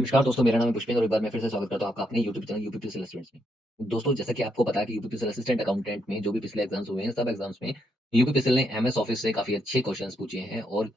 नमस्कार दोस्तों, मेरा नाम है पुष्पेंद्र और एक बार मैं फिर से स्वागत करता हूँ आपका अपने यूट्यूब चैनल यूपीपीएससी स्टूडेंट्स में। दोस्तों, जैसा कि आपको पता है कि यूपीपीएससी असिस्टेंट अकाउंटेंट में जो भी पिछले एग्जाम्स हुए हैं, सब एग्जाम्स में यूपीपीएससी ने एमएस ऑफिस से काफ़ी अच्छे क्वेश्चंस पूछे हैं और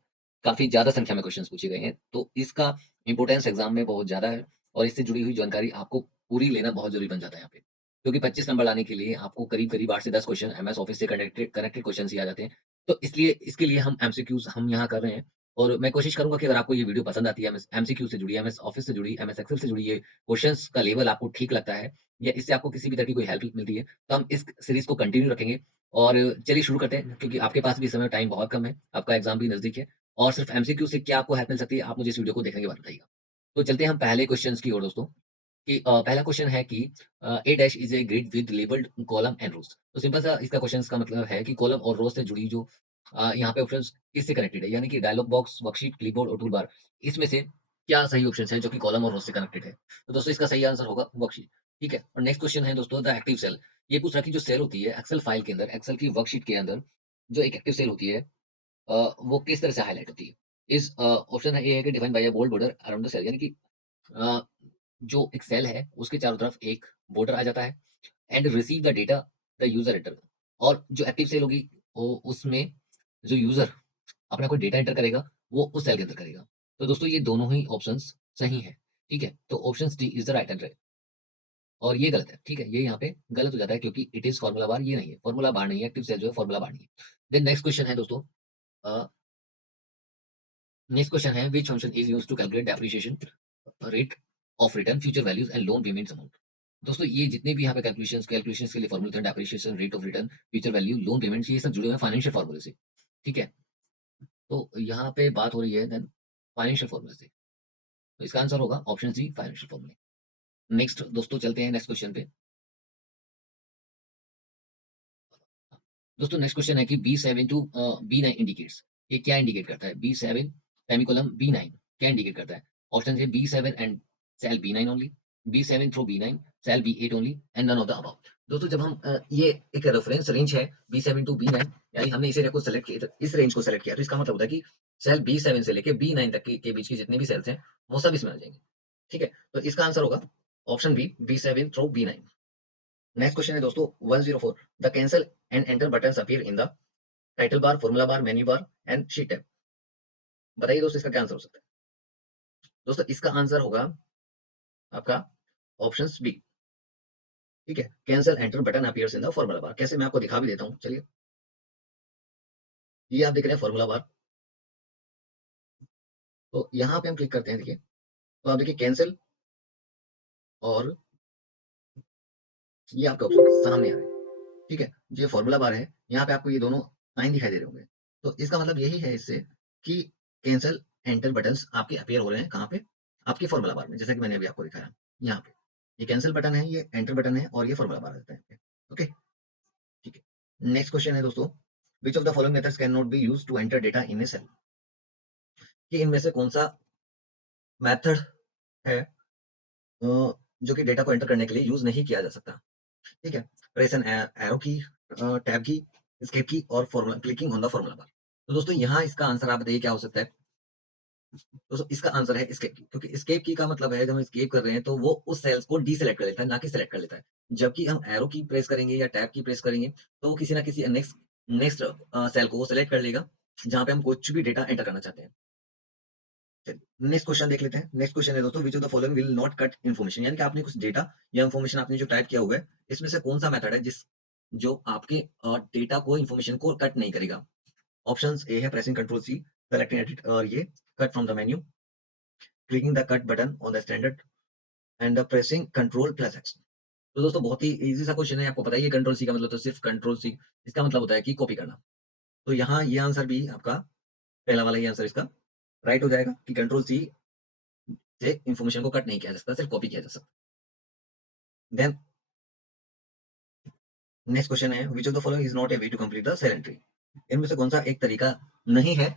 काफ़ी ज़्यादा संख्या में क्वेश्चंस पूछे गए हैं। तो इसका इंपॉर्टेंस एग्जाम में बहुत ज़्यादा है और इससे जुड़ी हुई जानकारी आपको पूरी लेना बहुत ज़रूरी बन जाता है यहाँ पे। क्योंकि 25 नंबर लाने के लिए आपको करीब-करीब 8 से 10 क्वेश्चन एमएस ऑफिस से कनेक्टेड क्वेश्चंस ही आ जाते हैं। तो इसलिए इसके लिए हम एमसीक्यूज़ हम यहाँ कर रहे हैं। और मैं कोशिश करूँगा कि अगर आपको ये वीडियो पसंद आती है, एमएस एमसीक्यू से जुड़ी, एमएस ऑफिस से जुड़ी, एमएस एक्सेल से जुड़ी, ये क्वेश्चंस का लेवल आपको ठीक लगता है या इससे आपको किसी भी तरह की कोई हेल्प मिलती है, तो हम इस सीरीज़ को कंटिन्यू रखेंगे। और चलिए शुरू करते हैं, क्योंकि आपके पास भी इस समय टाइम बहुत कम है, आपका एग्ज़ाम भी नज़दीक है और सिर्फ एमसीक्यू से क्या आपको हेल्प मिल सकती है, आप मुझे इस वीडियो को देखने के बाद बताइएगा। तो चलते हैं हम पहले क्वेश्चन्स की ओर दोस्तों, कि पहला क्वेश्चन है कि a dash is a grid with labelled column and rows. तो सिंपल सा इसका क्वेश्चंस का मतलब है कि कॉलम और रोज़ से जुड़ी जो यहाँ पे ऑप्शंस किससे कनेक्टेड है, यानी कि डायलॉग बॉक्स, वर्कशीट, क्लिपबोर्ड और टूलबार, इसमें से क्या सही ऑप्शंस है जो कि कॉलम और रोज़ से कनेक्टेड है। तो दोस्तों इसका सही आंसर होगा वर्कशीट। ठीक है? और नेक्स्ट क्वेश्चन है दोस्तों, द एक्टिव सेल। ये पूछ रहा है कि जो सेल होती है एक्सेल फाइल के अंदर, एक्सेल की वर्कशीट के अंदर जो एक एक्टिव सेल होती है, वो किस तरह से हाइलाइट होती है? ऑप्शन ए है कि defined by a bold border around the cell, यानी कि अ, जो एक सेल है उसके चारों तरफ एक बॉर्डर आ जाता है and receive the data the user enter. और जो एक्टिव सेल होगी वो उसमें जो यूजर अपना कोई डेटा एंटर करेगा वो उस सेल के अंदर करेगा। तो दोस्तों ये दोनों ही ऑप्शंस सही है। ठीक है? तो option D is the right answer और ये गलत है। ठीक है? ये यहाँ पे गलत हो जाता है क्योंकि इट इज फार्मूला बार, ये नहीं है। फार्मूला बार नहीं है, एक्टिव सेल जो है फार्मूला बार नहीं है। देन नेक्स्ट क्वेश्चन है दोस्तों, नेक्स्ट क्वेश्चन है which function is used to calculate depreciation rate of return future values and loan payments amount. दोस्तों ये जितने भी यहाँ पे कैलकुलेशंस के लिए फॉर्मूले थे, depreciation rate of return, future value, loan payments, ये सब जुड़े हुए हैं फाइनेंशियल फॉर्मूले से। ठीक है? तो यहाँ पे बात हो रही है देन फाइनेंशियल फॉर्मूले से। तो इसका आंसर होगा ऑप्शन सी, फाइनेंशियल फॉर्मूले। नेक्स्ट दोस्तों चलते हैं नेक्स्ट क्वेश्चन पे। दोस्तों नेक्स्ट क्वेश्चन है कि B7 टू B9 इंडिकेट्स। ये क्या इंडिकेट करता है? B7 सेमीकोलन B9 क्या इंडिकेट करता है? ऑप्शन है B7 and cell B9 only, B7 through B9, cell B8 only and none of the above. दोस्तों जब हम ये एक रेफरेंस रेंज है B7 टू B9, यानी हमने इस एरिया को सेलेक्ट किया, इस रेंज को सेलेक्ट किया, तो इसका मतलब होता है कि सेल B7 से लेके B9 तक के बीच की जितने भी सेल्स हैं वो सब इसमें आ जाएंगे। ठीक है? तो इसका आंसर होगा option B, B7 through B9। Next question है दोस्तों 104, the cancel and enter buttons appear in the title bar, formula bar, menu bar and sheet tab. बताइए दोस्तों इसका क्या आंसर हो सकता है? दोस्तों इसका आंसर होगा आपका ऑप्शन बी। ठीक है? Cancel enter button appears in the formula bar. कैसे, मैं आपको दिखा भी देता हूँ, चलिए। ये आप देख रहे हैं फॉर्मूला बार, तो यहाँ पे हम क्लिक करते हैं, देखिए। तो आप देखिए कैंसिल और ये आपका ऑप्शन सामने आ रहा है। ठीक है? जो ये फॉर्मूला बार है, यहाँ पे आपको ये दोनों साइन दिखाई दे रहे होंगे। तो इसका मतलब यही है इससे कि कैंसल एंटर बटन्स आपके अपीयर हो रहे हैं कहाँ पे? आपकी फॉर्मूला बार में, जैसा कि मैंने अभी आपको दिखाया यहाँ पे। ये कैंसल बटन है, ये एंटर बटन है और ये फॉर्मूला बार रहता है। ओके? ठीक है। नेक्स्ट क्वेश्चन है दोस्तों, which of the following methods can not be used to enter data in a cell. कि इनमें से कौन सा मेथड है जो कि डेटा को एंटर करने के लिए यूज नहीं किया जा सकता। ठीक है? प्रेस एन एरो की, टैब की, एस्केप की और formula clicking on the formula बार। तो दोस्तों यहाँ इसका आंसर आप बताइए क्या हो सकता है? दोस्तों इसका आंसर है एस्केप की, क्योंकि एस्केप की का मतलब है जब हम एस्केप कर रहे हैं तो वो उस सेल्स को डीसेलेक्ट कर लेता है, ना कि सेलेक्ट कर लेता है। जबकि हम एरो की प्रेस करेंगे या टैब की प्रेस करेंगे तो वो किसी ना किसी नेक्स्ट नेक्स्ट सेल को वो सेलेक्ट कर लेगा जहाँ पे हम कुछ भी डेटा एंटर करना चाहते हैं। नेक्स्ट क्वेश्चन देख लेते हैं। नेक्स्ट क्वेश्चन है दोस्तों, which of the following will not cut information. यानी कि आपने कुछ डेटा या इन्फॉर्मेशन आपने जो टाइप किया हुआ है, इसमें से कौन सा मेथड है जो आपके डेटा को, इन्फॉर्मेशन को कट नहीं करेगा? ऑप्शंस ए है pressing control C, selecting edit, और ये cut from the menu, clicking the cut button on the standard and the pressing control plus X. तो दोस्तों बहुत ही इजी सा क्वेश्चन है, आपको पता ही है कंट्रोल सी का मतलब तो सिर्फ कंट्रोल सी, इसका मतलब होता है कि कॉपी करना। तो यहाँ ये आंसर भी आपका पहला वाला ही आंसर इसका राइट हो जाएगा कि कंट्रोल सी से इन्फॉर्मेशन को कट नहीं किया जा सकता, सिर्फ कॉपी किया जा सकता। देन नेक्स्ट क्वेश्चन है, which of the following is not a way to complete the cell entry. इनमें से कौन सा एक तरीका नहीं है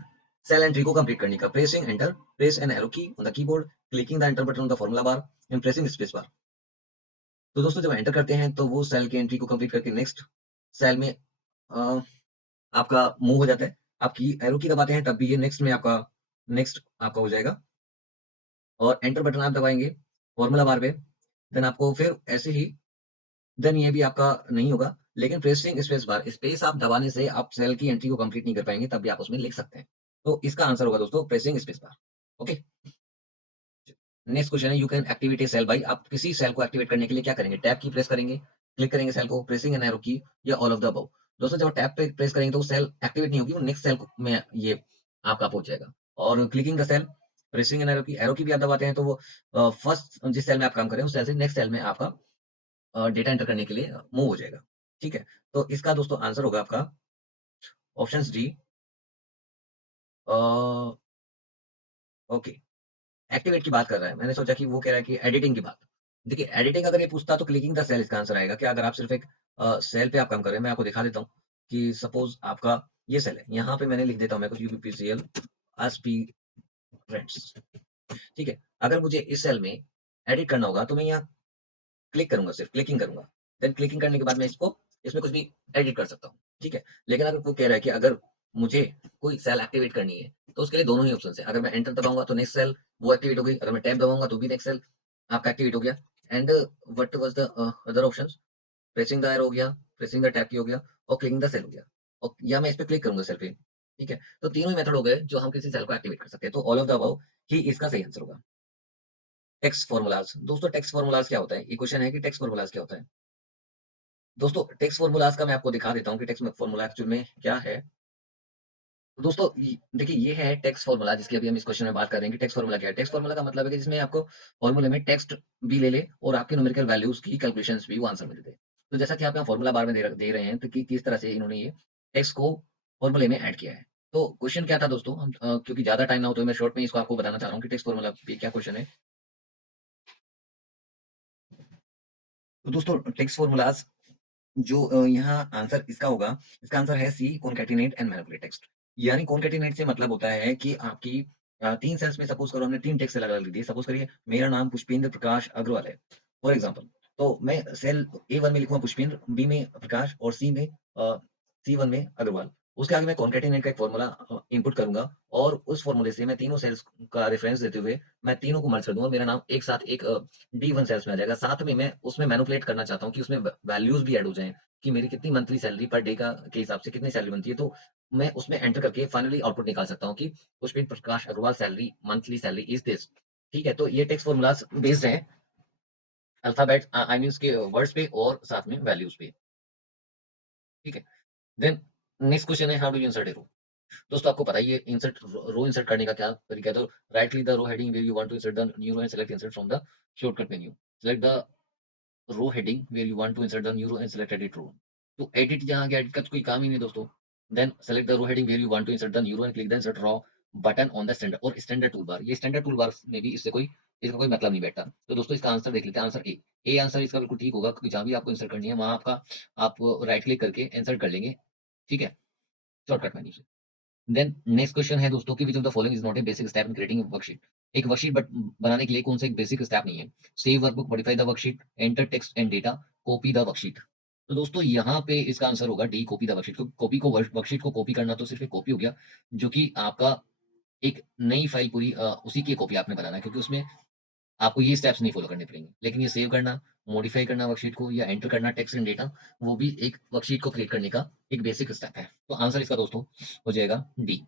सेल एंट्री को कंप्लीट करने का? Pressing enter, press an arrow key on the keyboard, clicking the enter button on the formula bar and pressing space bar. तो दोस्तों जब एंटर करते हैं तो वो सेल की एंट्री को कंप्लीट करके नेक्स्ट सेल में अ, आपका मूव हो जाता है। आप की एरो की दबाते हैं तब भी ये नेक्स्ट में आपका नेक्स्ट आपका हो जाएगा और एंटर बटन आप दबाएँगे फॉर्मूला बार पे, देन आपको फिर ऐसे ही देन ये भी आपका नहीं होगा, लेकिन प्रेसिंग स्पेस बार, स्पेस आप दबाने से आप सेल की एंट्री को कंप्लीट नहीं कर पाएँगे, तब भी आप उसमें लिख सकते हैं। तो इसका आंसर होगा दोस्तों pressing space bar. Okay, next question है you can activate a cell by, आप किसी सेल को एक्टिवेट करने के लिए क्या करेंगे? टैब की प्रेस करेंगे, क्लिक करेंगे सेल को, प्रेसिंग एन एरो की या ऑल ऑफ द अबव? दोस्तों जब टैब पे प्रेस करेंगे तो वो सेल एक्टिवेट नहीं होगी, वो नेक्स्ट सेल को में ये आपका पहुँच जाएगा। और clicking the cell, pressing an arrow key भी आप दबाते हैं तो वो फर्स्ट जिस सेल में आप काम कर रहे हैं उस सेल से नेक्स्ट सेल में आपका डेटा एंटर करने के लिए मूव हो जाएगा। ठीक है? तो इसका दोस्तों आंसर होगा आपका ऑप्शंस डी। अ, ओके, एक्टिवेट की बात कर रहा है। मैंने सोचा कि वो कह रहा है कि एडिटिंग की बात। देखिए एडिटिंग अगर ये पूछता तो क्लिकिंग द सेल इसका आंसर आएगा। क्या अगर आप सिर्फ़ एक सेल पे आप काम कर रहे हैं, मैं आपको दिखा देता हूँ कि सपोज़ आपका ये सेल है। यहाँ पे मैंने लिख देता हूँ मैं कुछ यूपीपीसीएल एस्पिरेंट्स, ठीक है? अगर मुझे इस सेल में एडिट करना होगा तो मैं यहाँ क्लिक करूँगा, सिर्फ क्लिकिंग करूँगा। देन क्लिकिंग करने के बाद मैं इसको इसमें कुछ भी एडिट कर सकता हूँ, ठीक है? लेकिन अगर वो कह रहा है कि अगर मुझे कोई सेल एक्टिवेट करनी है, तो उसके लिए दोनों ही ऑप्शंस हैं। अगर मैं एंटर दबाऊँगा तो नेक्स्ट सेल वो एक्टिवेट हो गई, अगर मैं टैब दबाऊँगा तो भी नेक्स्ट सेल आपका एक्टिवेट हो गया। And what was the other options? Pressing the arrow हो गया, प्रेसिंग द टैब की हो गया और क्लिकिंग द सेल हो गया। और या मैं इस पे क्लिक करूँगा सेल पे, ठीक है? तो तीनों ही मेथड हो गए जो हम किसी सेल को एक्टिवेट कर सकते हैं। तो ऑल ऑफ द अबव ही इसका सही आंसर होगा। टेक्स्ट फ़ॉर्मूलाज़, दोस्तों टेक्स्ट फ़ॉर्मूलाज़ क्या होता है? ये क्वेश्चन है कि टेक्स्ट फ़ॉर्मूलाज़ क्या होता है? दोस्तों टेक्स्ट फ़ॉर्मूलाज़ का मैं आपको दिखा देता हूँ कि टेक्स्ट में फ़ॉर्मूला एक्चुअल में क्या है। तो दोस्तों देखिए ये है टेक्स्ट फ़ॉर्मूला जिसकी अभी हम इस क्वेश्चन में बात कर रहे हैं कि टेक्स्ट फ़ॉर्मूला क्या है। टेक्स्ट फ़ॉर्मूला का मतलब है कि जिसमें आपको फ़ॉर्मूले में टेक्स्ट भी ले ले और आपके न्यूमेरिकल वैल्यूज़ की कैलकुलेशंस भी वो आंसर में दे दे। तो जैसा कि आप यहाँ फ़ॉर्मूला बार में दे रहे हैं तो कि किस तरह से इन्होंने ये टेक्स्ट को फ़ॉर्मूले में ऐड किया है। तो क्वेश्चन क्या था दोस्तों हम क्योंकि ज़्यादा टाइम ना हो तो मैं शॉर्ट में इसको आपको बताना चाह रहा हूँ कि टेक्स्ट फ़ॉर्मूला पे क्या क्वेश्चन है। तो दोस्तों टेक्स्ट फ़ॉर्मूलाज़ जो यहाँ आंसर इसका होगा, इसका आंसर है सी कॉनकैटिनेट एंड मैनिपुलेट टेक्स्ट। यानी कॉनकैटिनेट से मतलब होता है कि आपकी 3 सेल्स में सपोज़ करो हमने 3 टेक्स्ट अलग-अलग लिख दिए। सपोज़ करिए मेरा नाम पुष्पेंद्र प्रकाश अग्रवाल है, फॉर एग्ज़ाम्पल। तो मैं सेल A1 में लिखूँगा पुष्पेंद्र, B में प्रकाश और C1 में अग्रवाल। उसके आगे मैं कॉनकैटिनेट का एक फ़ॉर्मूला इनपुट करूँगा और उस फ़ॉर्मूले से मैं तीनों सेल्स का रेफरेंस देते हुए मैं तीनों को मर्ज कर दूँगा। मेरा नाम एक साथ एक D1 सेल्स में आ जाएगा। साथ में मैं उसमें मैनिपुलेट करना चाहता हूँ कि उसमें वैल्यूज़ भी ऐड हो जाएँ। कि मेरी कितनी मंथली सैलरी पर डे का के हिसाब से कितनी सैलरी बनती है, तो मैं उसमें एंटर करके फाइनली आउटपुट निकाल सकता हूँ कि Pushpendra Prakash Agarwal salary monthly salary is this. ठीक है? तो ये टेक्स्ट फ़ॉर्मूलाज़ बेस्ड हैं अल्फ़ाबेट आई मीन्स के वर्ड्स पे और साथ में वैल्यूज़ पे। ठीक है? देन नेक्स्ट क्वेश्चन है how do you insert a row? दोस्तों आपको पता ही है इंसर्ट रो इंसर्ट करने का क्या तरीका है, तो right click the row heading where you want to insert the new row and select insert from the shortcut menu. Select the row heading where you want to insert the new row and select edit row. तो edit जहाँ गया edit का तो कोई काम ही नहीं दोस्तों। Then select the row heading where you want to insert the new row and click the insert row button on the standard और स्टैंडर्ड टूलबार। ये स्टैंडर्ड टूलबार में भी इससे कोई इसका कोई मतलब नहीं बैठता। तो दोस्तों इसका आंसर देख लेते हैं आंसर ए। ए आंसर इसका बिल्कुल ठीक होगा क्योंकि जहाँ भी आपको इंसर्ट करनी है वहाँ आपका आप राइट क्लिक करके इंसर्ट कर लेंगे। ठीक है? शॉर्टकट मेन्यू से। देन नेक्स्ट क्वेश्चन है दोस्तों कि which of the following is not a basic step in creating worksheet. एक वर्कशीट बनाने के लिए कौन सा एक बेसिक स्टेप नहीं है? Save workbook, modify the worksheet, enter text and data, copy the worksheet. तो दोस्तों यहाँ पे इसका आंसर होगा D copy the worksheet. Copy को वर्कशीट को कॉपी करना तो सिर्फ एक कॉपी हो गया जो कि आपका एक नई फाइल पूरी उसी की कॉपी आपने बनाना है क्योंकि उसमें आपको ये स्टेप्स नहीं फॉलो करने पड़ेंगे। लेकिन ये सेव करना, मॉडिफाई करना वर्कशीट को या एंटर करना टेक्स्ट एंड डेटा, वो भी एक वर्कशीट को क्रिएट करने का एक बेसिक स्टेप है। तो आंसर इसका दोस्तों हो जाएगा D.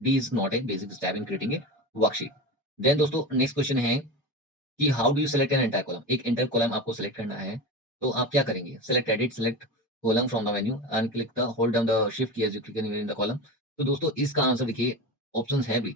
D is not a basic step in creating a worksheet. Then दोस्तों नेक्स्ट क्वेश्चन है कि how do you select an entire column? एक एंटायर कॉलम आपको सेलेक्ट करना है, तो आप क्या करेंगे? Select edit, select column from the menu and click the hold down the shift key as you click anywhere in the column. तो दोस्तों इसका आंसर देखिए ऑप्शंस है भी।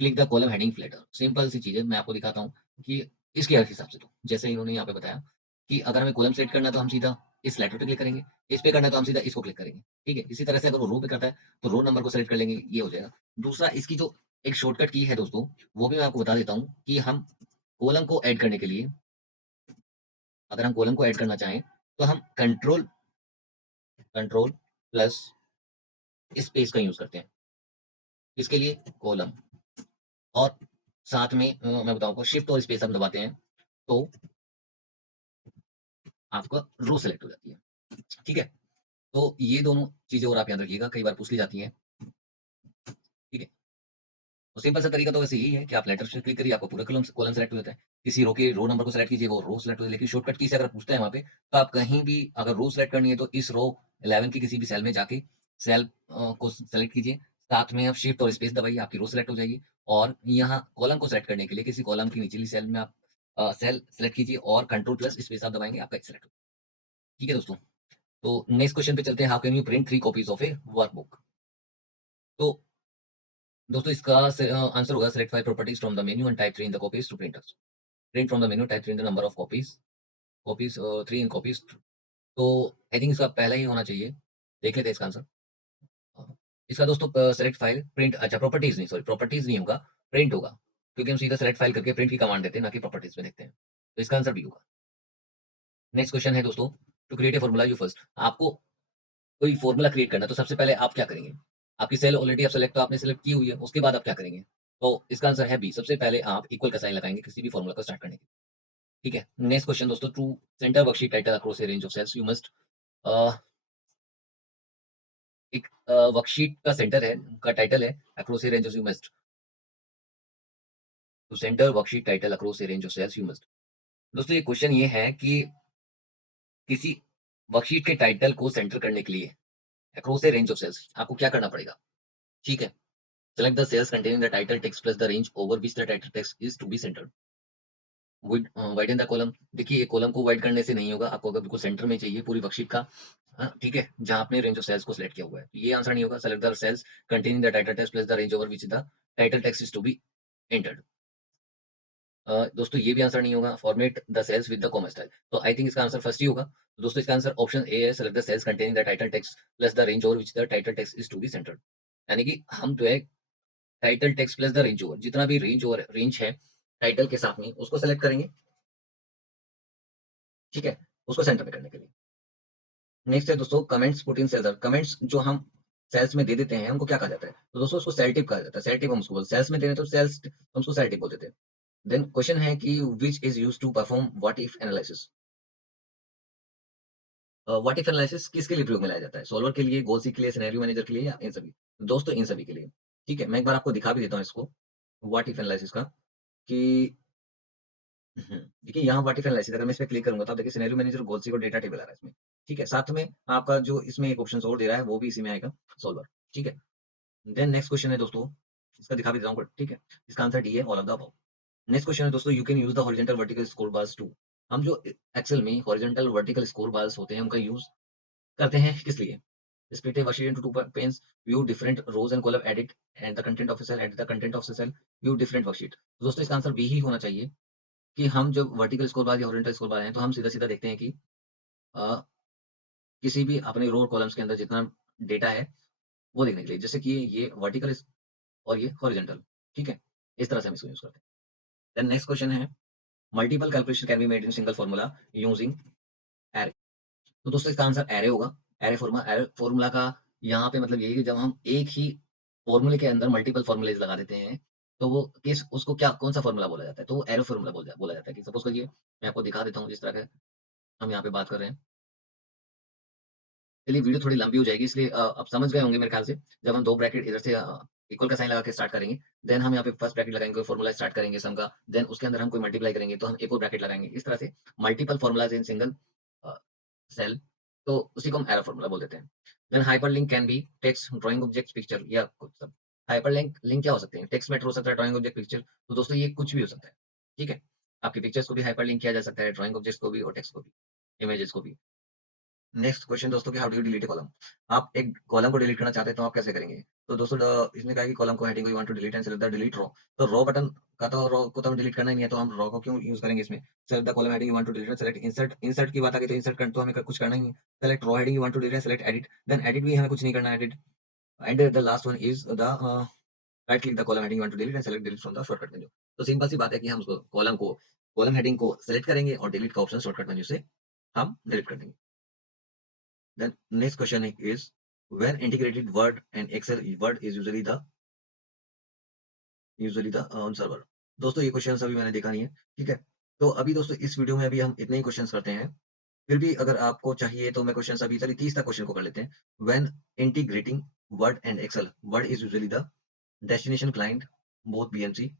Click the column heading फ्लेटर, simple सी चीज़ है, मैं आपको दिखाता हूँ कि इसके हिसाब से तो जैसे इन्होंने यहाँ पे बताया कि अगर हमें कॉलम सेलेक्ट करना है तो हम सीधा इस लेटर पे क्लिक करेंगे, इस पे करना है तो हम सीधा इसको क्लिक करेंगे। ठीक है? इसी तरह से अगर वो रो पे करता है तो रो नंबर को सेलेक्ट कर लेंगे, ये हो जाएगा। दूसरा इसकी जो एक शॉर्टकट की है दोस्तों, वो भी मैं आपको बता देता हूँ कि हम कॉलम को ऐड करने के लिए अगर हम कॉलम को ऐड करना चाहें तो हम कंट्रोल प्लस स्पेस का यूज करते हैं इसके लिए कॉलम और साथ में मैं बताऊं आपको शिफ्ट और स्पेस हम दबाते हैं तो आपका रो सेलेक्ट हो जाती है। ठीक है? तो ये दोनों चीजें और आप याद रखिएगा, कई बार पूछ ली जाती हैं। ठीक है? तो सिंपल सा तरीका तो वैसे यही है कि आप लेटर से क्लिक करिए, आपको पूरा कॉलम कॉलम सेलेक्ट हो जाता है। किसी रो के रो नंबर को सेलेक्ट कीजिए, वो रो सेलेक्ट हो जाए। लेकिन शॉर्टकट की से अगर पूछता है वहाँ पे, तो आप कहीं भी अगर रो सेलेक्ट करनी है तो इस रो 11 के किसी भी सेल में जाके सेल को सेलेक्ट कीजिए। साथ में आप शिफ्ट और स्पेस दबाइए, आपकी रो सेलेक्ट हो जाएगी। और यहाँ कॉलम को सेलेक्ट करने के लिए किसी कॉलम की निचली सेल में आप सेल सेलेक्ट कीजिए और कंट्रोल प्लस स्पेस आप दबाएँगे, आपका सेलेक्ट हो। ठीक है दोस्तों? तो नेक्स्ट क्वेश्चन पे चलते हैं, how can you print 3 copies of a workbook? तो दोस्तों इसका आंसर होगा select 5 properties from the menu and type 3 in the copies to printers. Print from the menu, type 3 in the number of copies, copies 3 in copies. तो I think इसका पहला ही होना चाहिए। देख लेते हैं इसका आंसर। अ, इसका दोस्तों सेलेक्ट फाइल प्रिंट, अच्छा प्रॉपर्टीज नहीं, सॉरी प्रॉपर्टीज नहीं होगा, प्रिंट होगा। क्योंकि हम सीधा सेलेक्ट फाइल करके प्रिंट की कमांड देते हैं, ना कि प्रॉपर्टीज में देखते हैं। तो इसका आंसर बी होगा। नेक्स्ट क्वेश्चन है दोस्तों, to create a formula you first. आपको कोई फॉर्मूला क्रिएट करना है, तो सबसे पहले आप क्या करेंगे? आपकी सेल ऑलरेडी आप सेलेक्ट तो आपने सेलेक्ट की हुई है, उसके बाद आप क्या करेंगे? तो इसका आंसर है बी, सबसे पहले आप इक्वल का साइन लगाएँगे किसी भी फॉर्मूला को स्टार्ट करने के लिए। ठीक है? नेक्स्ट क्वेश्चन दोस्तों, to center worksheet title across a range of cells you must uh, एक वर्कशीट का सेंटर है, का टाइटल है across a range of you must to center worksheet title across a range of cells you must. दोस्तों ये question ये है कि किसी वर्कशीट के टाइटल को सेंटर करने के लिए across a range of cells आपको क्या करना पड़ेगा? ठीक है? Select the cells containing the title text plus the range over which the title text is to be centered. Wide in the column. देखिए ये कॉलम को वाइड करने से नहीं होगा, आपको अगर बिल्कुल सेंटर में चाहिए पूरी वर्कशीट का, हाँ, ठीक है, जहाँ आपने रेंज ऑफ सेल्स को सिलेक्ट किया हुआ है, तो ये आंसर नहीं होगा। Select the cells containing the title text plus the range over which the title text is to be entered. दोस्तों ये भी आंसर नहीं होगा। Format the cells with the comma style, तो आई थिंक इसका आंसर फर्स्ट ही होगा। तो दोस्तों इसका आंसर ऑप्शन ए है, select the cells containing the title text plus the range over which the title text is to be centered. यानी कि हम जो है title text plus the range over, जितना भी रेंज है टाइटल के साथ में, उसको सेलेक्ट करेंगे। ठीक है, उसको सेंटर में करने के लिए। नेक्स्ट है दोस्तों, comments put in cells. Comments जो हम सेल्स में दे देते हैं उनको क्या कहा जाता है? तो दोस्तों उसको सेल टिप कहा जाता है। सेल टिप हम उसको सेल्स में दे रहे हैं तो सेल्स हम उसको सेल टिप बोल देते हैं। देन क्वेश्चन है कि which is used to perform what if analysis. What if analysis किसके लिए प्रयोग में लाया जाता है? सॉल्वर के लिए, गोल सीक के लिए, सिनेरियो मैनेजर के लिए, या इन सभी? दोस्तों इन सभी के लिए। ठीक है, मैं एक बार आपको दिखा भी देता हूँ इसको, व्हाट इफ एनालिसिस का, कि देखिए यहाँ व्हाट इफ एनालिसिस अगर मैं इस पे क्लिक करूँगा तो आप देखिए सिनेरियो मैनेजर, गोल सीक और डेटा टेबल आ रहा है इसमें। ठीक है, साथ में आपका जो इसमें एक ऑप्शन और दे रहा है वो भी इसी में आएगा, सॉल्वर। ठीक है, देन नेक्स्ट क्वेश्चन है दोस्तों, इसका दिखा भी देता हूँ, ठीक है, इसका आंसर डी है, all of the above. Next question है दोस्तों, you can use the horizontal vertical scroll bars to. हम जो एक्सेल में हॉरिजॉन्टल वर्टिकल स्क्रोल बार्स होते हैं उनका यूज करते हैं किस लिए? Split a worksheet into two panes, view different rows and column, edit and the content of a cell, edit the content of a cell, view different worksheet. दोस्तों इसका answer B ही होना चाहिए, कि हम जब वर्टिकल स्क्रोल बार या horizontal scroll bar हैं तो हम सीधा-सीधा देखते हैं कि अ, किसी भी अपने रो और कॉलम्स के अंदर जितना डेटा है वो देखने के लिए, जैसे कि ये वर्टिकल और ये हॉरिजॉन्टल। ठीक है? इस तरह से हम इसको यूज़ करते हैं। देन नेक्स्ट क्वेश्चन है, multiple calculation can be made in single formula using array. तो दोस्तों इसका आंसर एरे होगा। एरे फार्मूला का यहाँ पे मतलब यही है कि जब हम एक ही फार्मूले के अंदर मल्टीपल फार्मूलेज लगा देते हैं, तो वो किस उसको क्या कौन-सा फार्मूला बोला जाता है? तो वो एरे फार्मूला बोला जाता है। कि सपोज़ करिए मैं आपको दिखा देता हूँ जिस तरह का हम यहाँ पे बात कर रहे हैं। चलिए वीडियो थोड़ी लंबी हो जाएगी इसलिए आप समझ गए होंगे मेरे ख्याल से। जब हम 2 ब्रैकेट इधर से इक्वल का साइन लगा के स्टार्ट करेंगे, देन हम यहाँ पे फर्स्ट ब्रैकेट लगाएँगे, फॉर्मूला स्टार्ट करेंगे सम का, देन उसके अंदर हम कोई मल्टीप्लाई करेंगे तो हम एक और ब्रैकेट लगाएँगे। इस तरह से multiple formulas in single a, cell, तो उसी को हम एरो फार्मूला बोल देते हैं। Then hyperlink can be text, drawing object, picture या कुछ सब। हाइपरलिंक लिंक क्या हो सकते हैं? टेक्स्ट मैटर हो सकता है, ड्राइंग ऑब्जेक्ट, पिक्चर। तो दोस्तों ये कुछ भी हो सकता है। ठीक है? आपकी पिक्चर्स को भी हाइपरलिंक किया जा सकता है, ड्राइंग ऑब्जेक्ट्स को भी और टेक्स्ट को भी, इमेजेस को भी। नेक्स्ट क्वेश्चन दोस्तों कि how do you delete a column? आप एक कॉलम को डिलीट करना चाहते हैं तो आप कैसे करेंगे? तो दोस्तों इसमें क्या है कि कॉलम को, हेडिंग को you want to delete and select the delete row. तो रो बटन का तो रो को तो हमें डिलीट करना ही नहीं है, तो हम रो को क्यों यूज़ करेंगे इसमें? Select the column heading you want to delete, select insert. Insert की बात आ गई तो इंसर्ट कर तो हमें कुछ करना ही नहीं है। Select row heading you want to delete, select edit, then edit भी हमें कुछ नहीं करना है, edit. And the last one is the right click the column heading you want to delete and select delete from the shortcut menu. तो simple सी बात है कि हम उसको कॉलम हेडिंग को सेलेक्ट करेंगे और डिलीट का ऑप्शन शॉर्टकट मेन्यू से हम डिलीट कर देंगे। Then next question is, when integrated Word and Excel, Word is usually the on server। दोस्तों ये क्वेश्चन अभी मैंने देखा नहीं है, ठीक है? तो अभी दोस्तों इस वीडियो में अभी हम इतने ही क्वेश्चंस करते हैं। फिर भी अगर आपको चाहिए तो मैं क्वेश्चंस अभी चलिए 30 तक क्वेश्चन को कर लेते हैं। When integrating Word and Excel, Word is usually the destination client, both BMC.